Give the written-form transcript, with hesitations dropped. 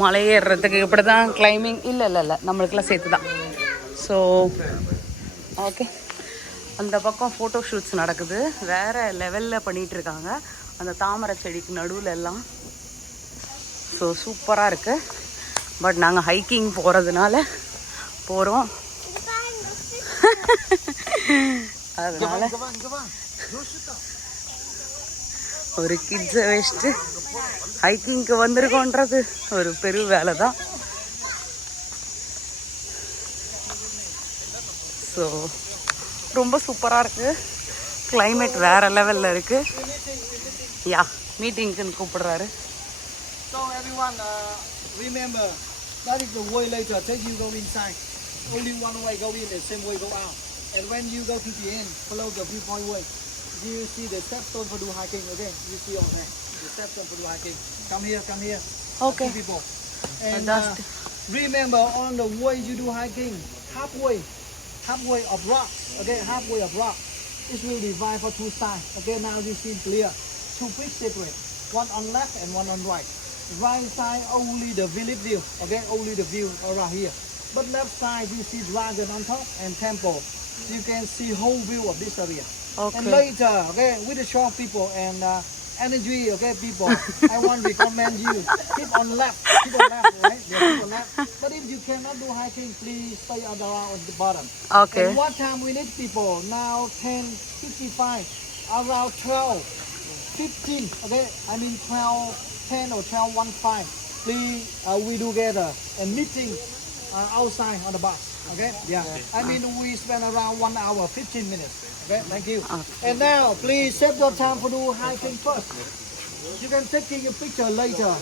மலை ஏறுறதுக்கு இப்படி தான் கிளைம்பிங். இல்லை நம்மளுக்கெல்லாம் சேர்த்து தான். ஸோ ஓகே, அந்த பக்கம் ஃபோட்டோ ஷூட்ஸ் நடக்குது. வேறு லெவலில் பண்ணிகிட்ருக்காங்க அந்த தாமரை செடிக்கு நடுவில் எல்லாம். ஸோ சூப்பராக இருக்குது. பட் நாங்கள் ஹைக்கிங் போகிறதுனால போகிறோம். அதனால் ஒரு கிட்ஸை வச்சுட்டு ஹைக்கிங்க்கு வந்திருக்கோன்றது ஒரு பெரிய வேலை தான். ஸோ ரொம்ப சூப்பராக இருக்குது. கிளைமேட் வேறு லெவலில் இருக்குது. யா, மீட்டிங்க்குன்னு கூப்பிடுறாரு. So everyone, remember that is the way later. Take you go inside. Only one way go in, the same way go out. And when you go to the end, follow the viewpoint way. You see the stepstone for do hiking. Okay, you see on there the stepstone for do hiking. Come here. Okay. Two people. And remember on the way you do hiking, halfway of rocks. Okay, halfway of rock. It will divide for two sides. Okay, now you see clear. Two big separate. One on left and one on right. Right side only the village view. Okay, only the view around here. But left side you see dragon on top and temple. You can see whole view of this area. Okay. And later, okay, with the short people and energy, okay, people, I want to recommend you keep on left, right? Yeah, keep on left. But if you cannot do hiking, please stay on the bottom. Okay. And what time we need people? Now 10:55, around 12:15. Okay, I mean 12:10 or 12:15. Please, we together and meeting outside on the bus. Okay, yeah. I mean we spend around 1 hour 15 minutes. Okay, thank you. And now please set your time for do hiking first. You can take a picture later.